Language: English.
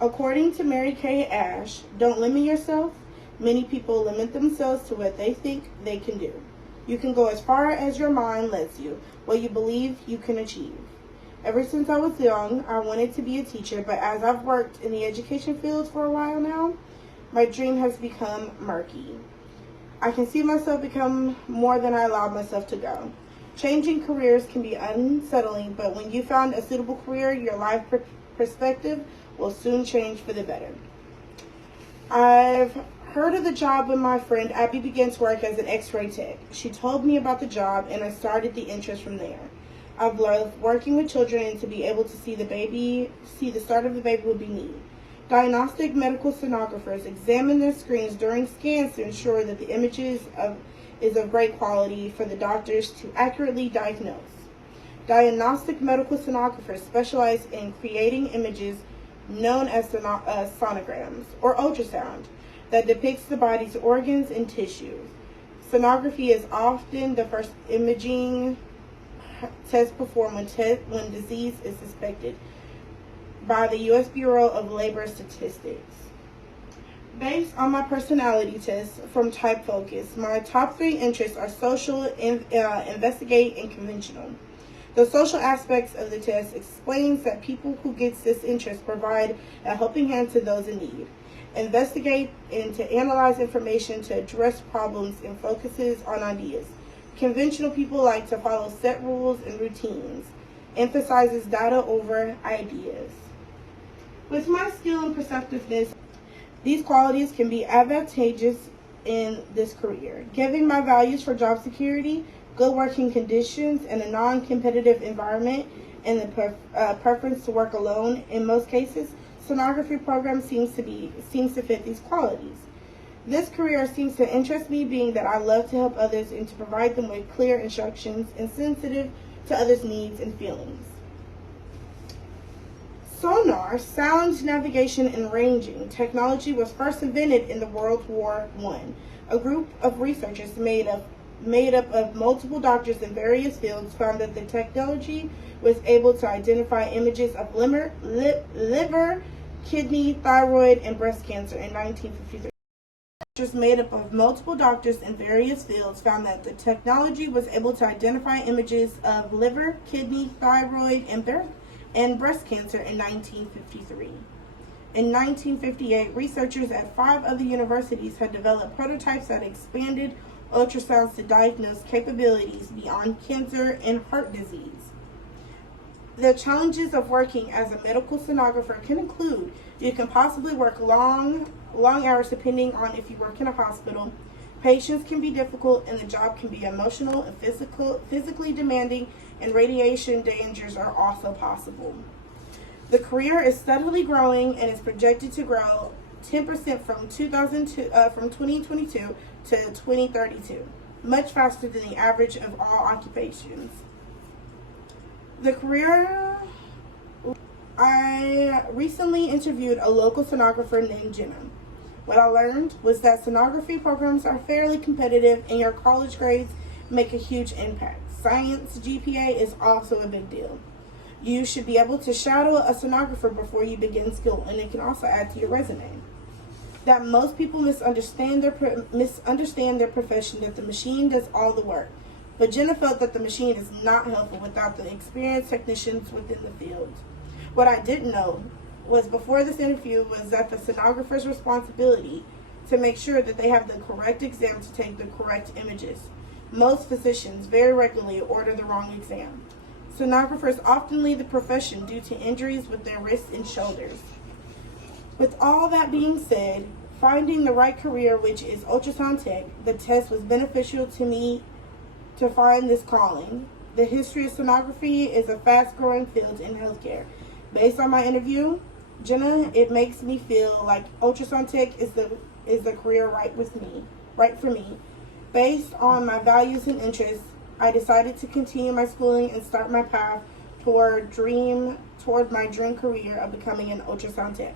According to Mary Kay Ash, don't limit yourself. Many people limit themselves to what they think they can do. You can go as far as your mind lets you, what you believe you can achieve. Ever since I was young, I wanted to be a teacher, but as I've worked in the education field for a while now, my dream has become murky. I can see myself become more than I allowed myself to go. Changing careers can be unsettling, but when you found a suitable career, your life perspective will soon change for the better. I've heard of the job when my friend Abby began to work as an x-ray tech. She told me about the job and I started the interest from there. I've loved working with children, and to be able to see the start of the baby would be neat. Diagnostic medical sonographers examine their screens during scans to ensure that the images is of great quality for the doctors to accurately diagnose. Diagnostic medical sonographers specialize in creating images known as sonograms or ultrasound that depicts the body's organs and tissues. Sonography is often the first imaging test performed when disease is suspected by the U.S. Bureau of Labor Statistics. Based on my personality test from Type Focus, my top 3 interests are social, investigate, and conventional. The social aspects of the test explains that people who get this interest provide a helping hand to those in need. Investigate and to analyze information to address problems and focuses on ideas. Conventional people like to follow set rules and routines. Emphasizes data over ideas. With my skill and perceptiveness, these qualities can be advantageous in this career. Given my values for job security, good working conditions, and a non-competitive environment, and the preference to work alone in most cases, sonography program seems to fit these qualities. This career seems to interest me, being that I love to help others and to provide them with clear instructions and sensitive to others' needs and feelings. Sonar, sound navigation and ranging technology, was first invented in the World War I. A group of researchers made up of multiple doctors in various fields found that the technology was able to identify images of liver, kidney, thyroid, and breast cancer in 1953. Made up of multiple doctors in various fields found that the technology was able to identify images of liver, kidney, thyroid, and breast cancer in 1953. In 1958, researchers at 5 other universities had developed prototypes that expanded ultrasounds to diagnose capabilities beyond cancer and heart disease. The challenges of working as a medical sonographer can include: you can possibly work long hours depending on if you work in a hospital. Patients can be difficult, and the job can be emotional and physically demanding, and radiation dangers are also possible. The career is steadily growing and is projected to grow 10% from 2022 to 2032, much faster than the average of all occupations. The career, I recently interviewed a local sonographer named Jenna. What I learned was that sonography programs are fairly competitive and your college grades make a huge impact. Science GPA is also a big deal. You should be able to shadow a sonographer before you begin school, and it can also add to your resume. That most people misunderstand their profession, that the machine does all the work. But Jenna felt that the machine is not helpful without the experienced technicians within the field. What I didn't know was before this interview was that the sonographer's responsibility to make sure that they have the correct exam to take the correct images. Most physicians very regularly order the wrong exam. Sonographers often leave the profession due to injuries with their wrists and shoulders. With all that being said, finding the right career, which is ultrasound tech, the test was beneficial to me to find this calling. The history of sonography is a fast-growing field in healthcare. Based on my interview, Jenna, it makes me feel like ultrasound tech is the career right for me. Based on my values and interests, I decided to continue my schooling and start my path toward my dream career of becoming an ultrasound tech.